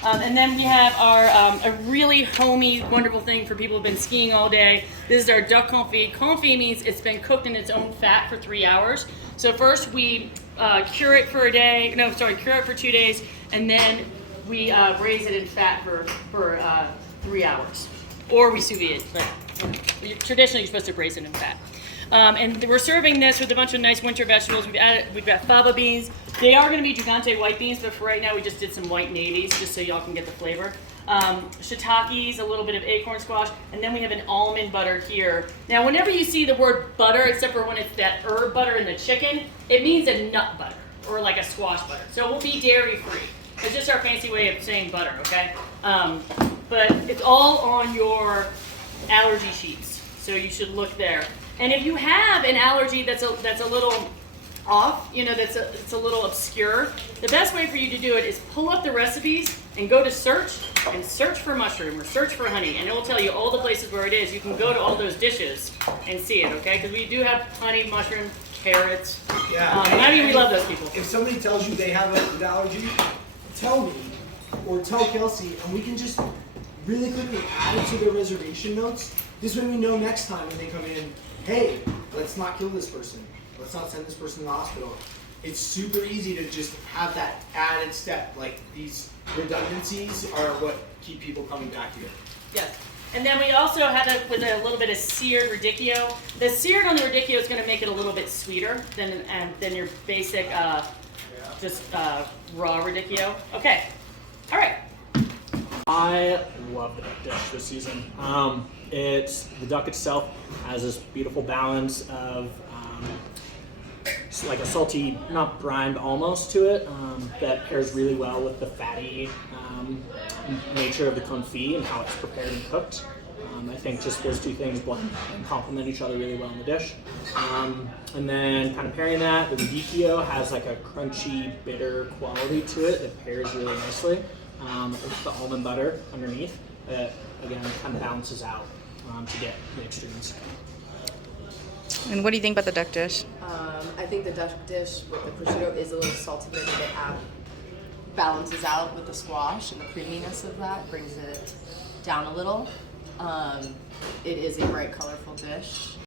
And then we have our a really homey, wonderful thing for people who've been skiing all day. This is our duck confit. Confit means it's been cooked in its own fat for 3 hours. So first we cure it for 2 days, and then we braise it in fat for 3 hours. Or we sous vide it, but traditionally you're supposed to braise it in fat. And we're serving this with a bunch of nice winter vegetables. We've got fava beans. They are going to be gigante white beans, but for right now we just did some white navies just so y'all can get the flavor. Shiitakes, a little bit of acorn squash, and then we have an almond butter here. Now, whenever you see the word butter, except for when it's that herb butter in the chicken, it means a nut butter or like a squash butter. So it will be dairy free. It's just our fancy way of saying butter, okay? But it's all on your allergy sheets, so you should look there. And if you have an allergy that's a little off, it's a little obscure, the best way for you to do it is pull up the recipes and go to search and search for mushroom or search for honey, and it will tell you all the places where it is. You can go to all those dishes and see it, okay? Because we do have honey, mushroom, carrots. Yeah. I mean, we love those people. If somebody tells you they have an allergy, tell me or tell Kelsey, and we can just really quickly add it to their reservation notes. This way we know next time when they come in, hey, let's not kill this person. Let's not send this person to the hospital. It's super easy to just have that added step. Like, these redundancies are what keep people coming back here. Yes. And then we also have it with a little bit of seared radicchio. The seared on the radicchio is going to make it a little bit sweeter than your basic raw radicchio. Okay. All right. I love the duck dish this season. The duck itself has this beautiful balance of like a salty, not brine, but almost to it, that pairs really well with the fatty nature of the confit and how it's prepared and cooked. I think just those two things blend and complement each other really well in the dish. And then kind of pairing that, the radicchio has like a crunchy, bitter quality to it that pairs really nicely with the almond butter underneath that, again, kind of balances out to get the extremes. And what do you think about the duck dish? I think the duck dish with the prosciutto is a little salty, but I think it balances out with the squash, and the creaminess of that brings it down a little. It is a bright, colorful dish.